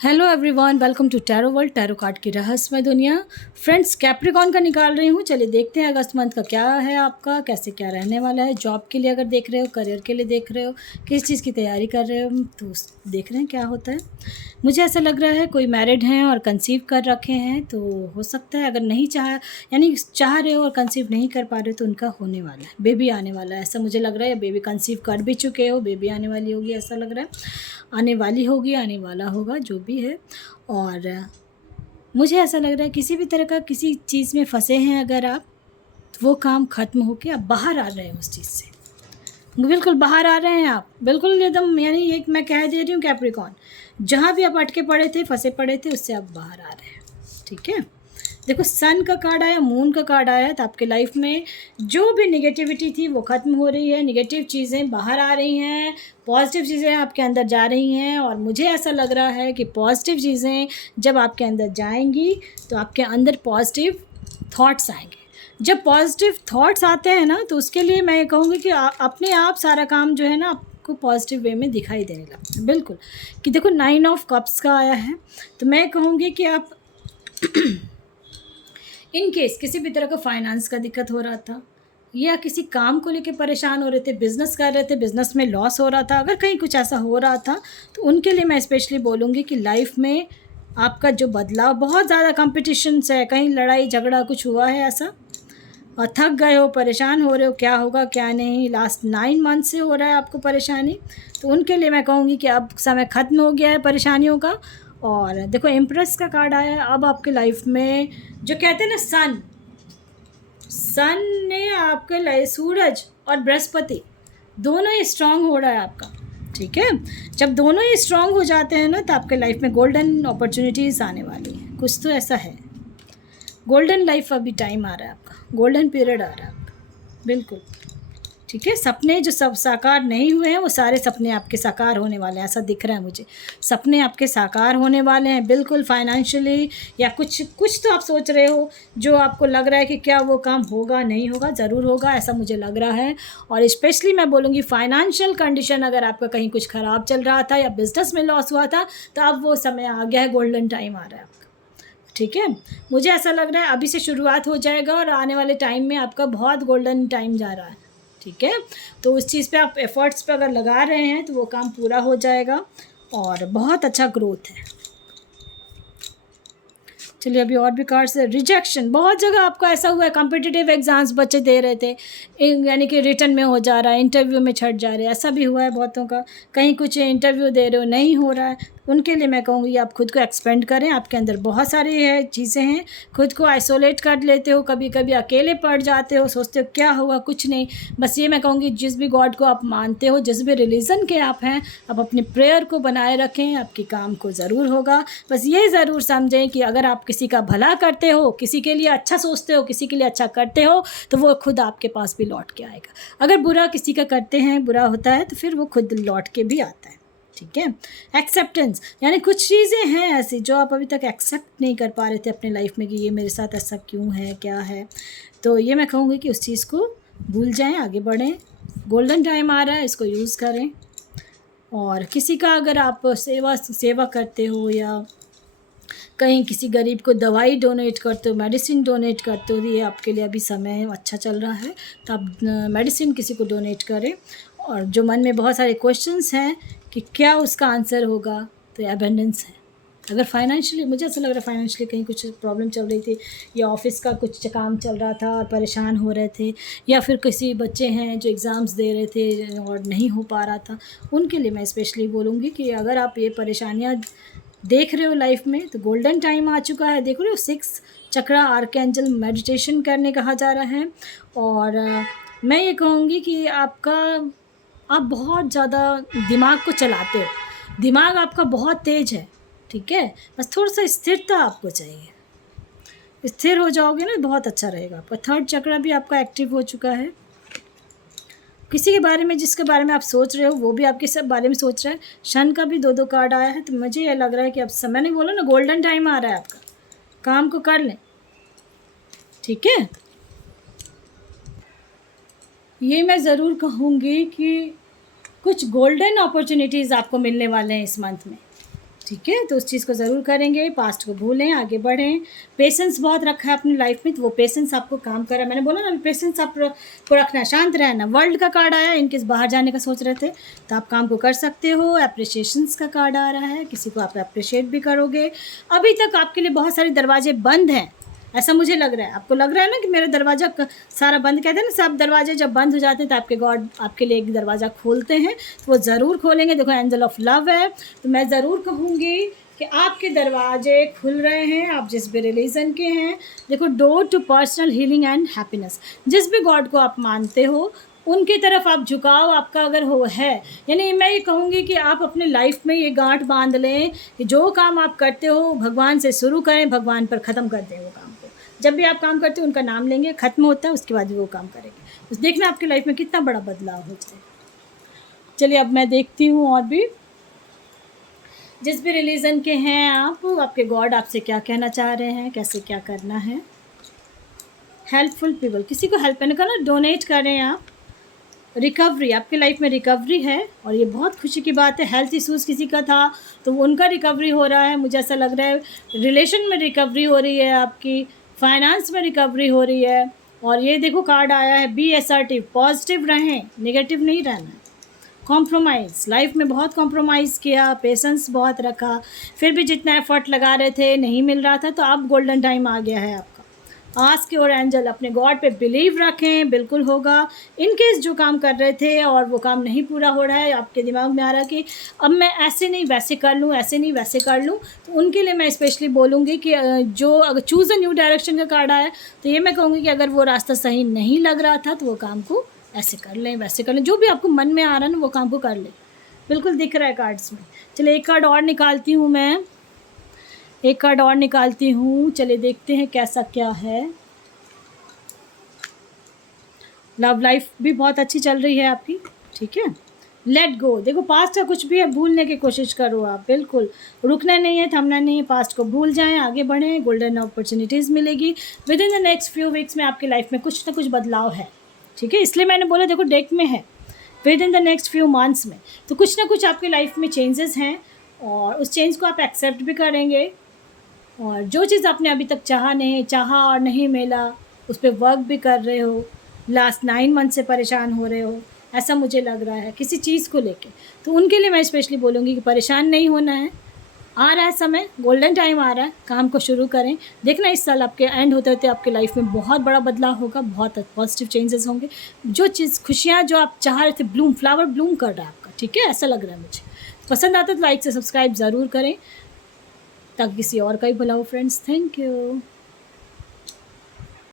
Hello everyone, welcome to tarot world, tarot card की रहस्यमय दुनिया। फ्रेंड्स, कैप्रिकॉन का निकाल रही हूँ। चलिए देखते हैं अगस्त मंथ का क्या है आपका, कैसे क्या रहने वाला है। जॉब के लिए अगर देख रहे हो, करियर के लिए देख रहे हो, किस चीज़ की तैयारी कर रहे हो, तो देख रहे हैं क्या होता है। मुझे ऐसा लग रहा है कोई मैरिड हैं और कंसीव कर रखे हैं, तो हो सकता है अगर नहीं यानी चाह रहे हो और कंसीव नहीं कर पा रहे हो तो उनका होने वाला है, बेबी आने वाला है, ऐसा मुझे लग रहा है। या बेबी कंसीव कर भी चुके हो, बेबी आने वाली होगी, ऐसा लग रहा है। आने वाली होगी, आने वाला होगा, जो भी है। और मुझे ऐसा लग रहा है किसी भी तरह का किसी चीज़ में फंसे हैं अगर आप, तो वो काम ख़त्म होके आप बाहर आ रहे हैं उस चीज़ से। बिल्कुल बाहर आ रहे हैं आप, बिल्कुल एकदम, यानी एक मैं कह दे रही हूँ कैप्रिकॉन, जहाँ भी आप अटके पड़े थे, फंसे पड़े थे, उससे आप बाहर आ रहे हैं। ठीक है, देखो सन का कार्ड आया, मून का कार्ड आया, तो आपके लाइफ में जो भी निगेटिविटी थी वो ख़त्म हो रही है, निगेटिव चीज़ें बाहर आ रही हैं, पॉजिटिव चीज़ें आपके अंदर जा रही हैं। और मुझे ऐसा लग रहा है कि पॉजिटिव चीज़ें जब आपके अंदर जाएंगी तो आपके अंदर पॉजिटिव थॉट्स आएंगे। जब पॉजिटिव थॉट्स आते हैं ना, तो उसके लिए मैं कहूँगी कि अपने आप सारा काम जो है ना आपको पॉजिटिव वे में दिखाई देने लगता है। बिल्कुल, कि देखो 9 ऑफ कप्स का आया है, तो मैं कहूँगी कि आप इन केस किसी भी तरह का फाइनेंस का दिक्कत हो रहा था, या किसी काम को लेके परेशान हो रहे थे, बिज़नेस कर रहे थे, बिज़नेस में लॉस हो रहा था, अगर कहीं कुछ ऐसा हो रहा था, तो उनके लिए मैं स्पेशली बोलूँगी कि लाइफ में आपका जो बदलाव, बहुत ज़्यादा कॉम्पिटिशन्स है, कहीं लड़ाई झगड़ा कुछ हुआ है ऐसा, और थक गए हो, परेशान हो रहे हो, क्या होगा क्या नहीं, लास्ट 9 मंथ से हो रहा है आपको परेशानी, तो उनके लिए मैं कहूँगी कि अब समय ख़त्म हो गया है परेशानियों का। और देखो एम्प्रेस का कार्ड आया है। अब आपके लाइफ में जो कहते हैं ना, सन ने आपके लिए, सूरज और बृहस्पति दोनों ही स्ट्रांग हो रहा है आपका। ठीक है, जब दोनों ही स्ट्रांग हो जाते हैं ना, तो आपके लाइफ में गोल्डन अपॉर्चुनिटीज़ आने वाली हैं। कुछ तो ऐसा है, गोल्डन लाइफ अभी टाइम आ रहा है आपका, गोल्डन पीरियड आ रहा है आपका। बिल्कुल ठीक है, सपने जो सब साकार नहीं हुए हैं, वो सारे सपने आपके साकार होने वाले हैं, ऐसा दिख रहा है मुझे। सपने आपके साकार होने वाले हैं, बिल्कुल फाइनेंशियली, या कुछ कुछ तो आप सोच रहे हो जो आपको लग रहा है कि क्या वो काम होगा, नहीं होगा, ज़रूर होगा, ऐसा मुझे लग रहा है। और स्पेशली मैं बोलूँगी फाइनेंशियल कंडीशन, अगर आपका कहीं कुछ ख़राब चल रहा था या बिज़नेस में लॉस हुआ था, तो अब वो समय आ गया है, गोल्डन टाइम आ रहा है आपका। ठीक है, मुझे ऐसा लग रहा है अभी से शुरुआत हो जाएगा और आने वाले टाइम में आपका बहुत गोल्डन टाइम जा रहा है। ठीक है, तो उस चीज़ पे आप एफ़र्ट्स पे अगर लगा रहे हैं तो वो काम पूरा हो जाएगा और बहुत अच्छा ग्रोथ है। चलिए अभी और भी कार्ड्स है। रिजेक्शन, बहुत जगह आपको ऐसा हुआ है, कॉम्पिटिटिव एग्ज़ाम्स बच्चे दे रहे थे, यानी कि रिटन में हो जा रहा है, इंटरव्यू में छट जा रहे हैं, ऐसा भी हुआ है बहुतों का। कहीं कुछ इंटरव्यू दे रहे हो, नहीं हो रहा है, उनके लिए मैं कहूँगी आप खुद को एक्सपेंड करें। आपके अंदर बहुत सारी है चीज़ें हैं, खुद को आइसोलेट कर लेते हो, कभी कभी अकेले पड़ जाते हो, सोचते हो क्या होगा, कुछ नहीं। बस ये मैं कहूँगी जिस भी गॉड को आप मानते हो, जिस भी रिलीजन के आप हैं, आप अपनी प्रेयर को बनाए रखें, आपके काम को ज़रूर होगा। बस ये ज़रूर समझें कि अगर आप किसी का भला करते हो, किसी के लिए अच्छा सोचते हो, किसी के लिए अच्छा करते हो, तो वो खुद आपके पास भी लौट के आएगा। अगर बुरा किसी का करते हैं, बुरा होता है, तो फिर वो खुद लौट के भी आता है। ठीक है, एक्सेप्टेंस, यानी कुछ चीज़ें हैं ऐसी जो आप अभी तक एक्सेप्ट नहीं कर पा रहे थे अपने लाइफ में कि ये मेरे साथ ऐसा क्यों है, क्या है, तो ये मैं कहूँगी कि उस चीज़ को भूल जाएं, आगे बढ़ें। गोल्डन टाइम आ रहा है, इसको यूज़ करें। और किसी का अगर आप सेवा करते हो, या कहीं किसी गरीब को दवाई डोनेट करते हो, मेडिसिन डोनेट करते हो, तो ये आपके लिए अभी समय अच्छा चल रहा है, तो आप मेडिसिन किसी को डोनेट करें। और जो मन में बहुत सारे क्वेश्चंस हैं कि क्या उसका आंसर होगा, तो एबेंडेंस है। अगर फाइनेंशियली, मुझे ऐसा लग रहा है फाइनेंशियली कहीं कुछ प्रॉब्लम चल रही थी, या ऑफिस का कुछ काम चल रहा था और परेशान हो रहे थे, या फिर किसी बच्चे हैं जो एग्ज़ाम्स दे रहे थे और नहीं हो पा रहा था, उनके लिए मैं स्पेशली बोलूँगी कि अगर आप ये परेशानियाँ देख रहे हो लाइफ में, तो गोल्डन टाइम आ चुका है। देख रहे हो 6 चक्रा आर्कएंजल मेडिटेशन करने कहा जा रहा है। और मैं ये कहूँगी कि आप बहुत ज़्यादा दिमाग को चलाते हो, दिमाग आपका बहुत तेज़ है। ठीक है, बस थोड़ा सा स्थिरता आपको चाहिए, स्थिर हो जाओगे ना, बहुत अच्छा रहेगा आपका। 3rd चक्रा भी आपका एक्टिव हो चुका है। किसी के बारे में, जिसके बारे में आप सोच रहे हो, वो भी आपके सब बारे में सोच रहा है। शन का भी 2-2 कार्ड आया है, तो मुझे ये लग रहा है कि अब समय, नहीं बोला ना, गोल्डन टाइम आ रहा है आपका, काम को कर लें। ठीक है, ये मैं ज़रूर कहूँगी कि कुछ गोल्डन अपॉर्चुनिटीज़ आपको मिलने वाले हैं इस मंथ में। ठीक है, तो उस चीज़ को ज़रूर करेंगे, पास्ट को भूलें, आगे बढ़ें। पेशेंस बहुत रखा है अपनी लाइफ में, तो वो पेशेंस आपको काम कर रहा है। मैंने बोला ना, पेशेंस आप को रखना है, शांत रहना। वर्ल्ड का कार्ड आया, इनकेस बाहर जाने का सोच रहे थे तो आप काम को कर सकते हो। एप्रिशिएशंस का कार्ड आ रहा है, किसी को आप अप्रिशिएट भी करोगे। अभी तक आपके लिए बहुत सारे दरवाजे बंद हैं, ऐसा मुझे लग रहा है। आपको लग रहा है ना कि मेरा दरवाज़ा सारा बंद, कहते हैं ना सब दरवाजे जब बंद हो जाते हैं तो आपके गॉड आपके लिए एक दरवाज़ा खोलते हैं, तो वो ज़रूर खोलेंगे। देखो एंजल ऑफ लव है, तो मैं ज़रूर कहूँगी कि आपके दरवाजे खुल रहे हैं, आप जिस भी रिलीजन के हैं। देखो, door to personal healing and happiness, जिस भी गॉड को आप मानते हो उनकी तरफ आप झुकाव आपका अगर हो है, यानी मैं ये कहूँगी कि आप अपने लाइफ में ये गांठ बांध लें कि जो काम आप करते हो भगवान से शुरू करें, भगवान पर ख़त्म कर दें वो काम को। जब भी आप काम करते हो उनका नाम लेंगे, ख़त्म होता है, उसके बाद भी वो काम करेंगे, तो देखना आपकी लाइफ में कितना बड़ा बदलाव हो जाए। चलिए अब मैं देखती हूँ और भी, जिस भी रिलीजन के हैं आप, आपके गॉड आपसे क्या कहना चाह रहे हैं, कैसे क्या करना है। हेल्पफुल पीपल, किसी को हेल्प करने का ना, डोनेट करें आप। रिकवरी, आपकी लाइफ में रिकवरी है और ये बहुत खुशी की बात है। हेल्थ इश्यूज़ किसी का था तो उनका रिकवरी हो रहा है, मुझे ऐसा लग रहा है। रिलेशन में रिकवरी हो रही है आपकी, फाइनेंस में रिकवरी हो रही है। और ये देखो कार्ड आया है, बी असर्टिव, पॉजिटिव रहें, नेगेटिव नहीं रहना है। कॉम्प्रोमाइज़, लाइफ में बहुत कॉम्प्रोमाइज़ किया, पेशेंस बहुत रखा, फिर भी जितना एफर्ट लगा रहे थे नहीं मिल रहा था, तो अब गोल्डन टाइम आ गया है आपका। आस्क योर एंजल, अपने गॉड पे बिलीव रखें, बिल्कुल होगा। इन केस जो काम कर रहे थे और वो काम नहीं पूरा हो रहा है, आपके दिमाग में आ रहा है कि अब मैं ऐसे नहीं वैसे कर लूँ, ऐसे नहीं वैसे कर लूँ, तो उनके लिए मैं स्पेशली बोलूँगी कि जो अगर चूज़ अ न्यू डायरेक्शन का कार्ड आया, तो ये मैं कहूँगी कि अगर वो रास्ता सही नहीं लग रहा था तो वो काम को ऐसे कर लें, वैसे कर लें, जो भी आपको मन में आ रहा है ना वो काम को कर लें। बिल्कुल दिख रहा है कार्ड्स में। चलिए एक कार्ड और निकालती हूँ मैं, एक कार्ड और निकालती हूँ। चलिए देखते हैं कैसा क्या है। लव लाइफ भी बहुत अच्छी चल रही है आपकी, ठीक है। लेट गो, देखो पास्ट का कुछ भी है भूलने की कोशिश करो आप, बिल्कुल रुकना नहीं है, थमना नहीं है, पास्ट को भूल जाएं, आगे बढ़ें, गोल्डन अपॉर्चुनिटीज़ मिलेगी। With in the next few weeks में आपकी लाइफ में कुछ ना कुछ बदलाव है, ठीक है। इसलिए मैंने बोला, देखो डेक में है with in the next few months में, तो कुछ ना कुछ आपकी लाइफ में चेंजेस हैं और उस चेंज को आप एक्सेप्ट भी करेंगे। और जो चीज़ आपने अभी तक चाहा और नहीं मिला, उस पर वर्क भी कर रहे हो, लास्ट 9 मंथ से परेशान हो रहे हो, ऐसा मुझे लग रहा है किसी चीज़ को लेके, तो उनके लिए मैं स्पेशली बोलूँगी कि परेशान नहीं होना है। आ रहा है समय, गोल्डन टाइम आ रहा है, काम को शुरू करें। देखना इस साल आपके एंड होते होते आपके लाइफ में बहुत बड़ा बदलाव होगा, बहुत पॉजिटिव चेंजेस होंगे। जो चीज़ खुशियाँ जो आप चाह रहे थे, ब्लूम फ्लावर ब्लूम कर रहा है आपका, ठीक है, ऐसा लग रहा है मुझे। पसंद आता तो लाइक से सब्सक्राइब ज़रूर करें ताकि किसी और का ही भला हो फ्रेंड्स। Thank you.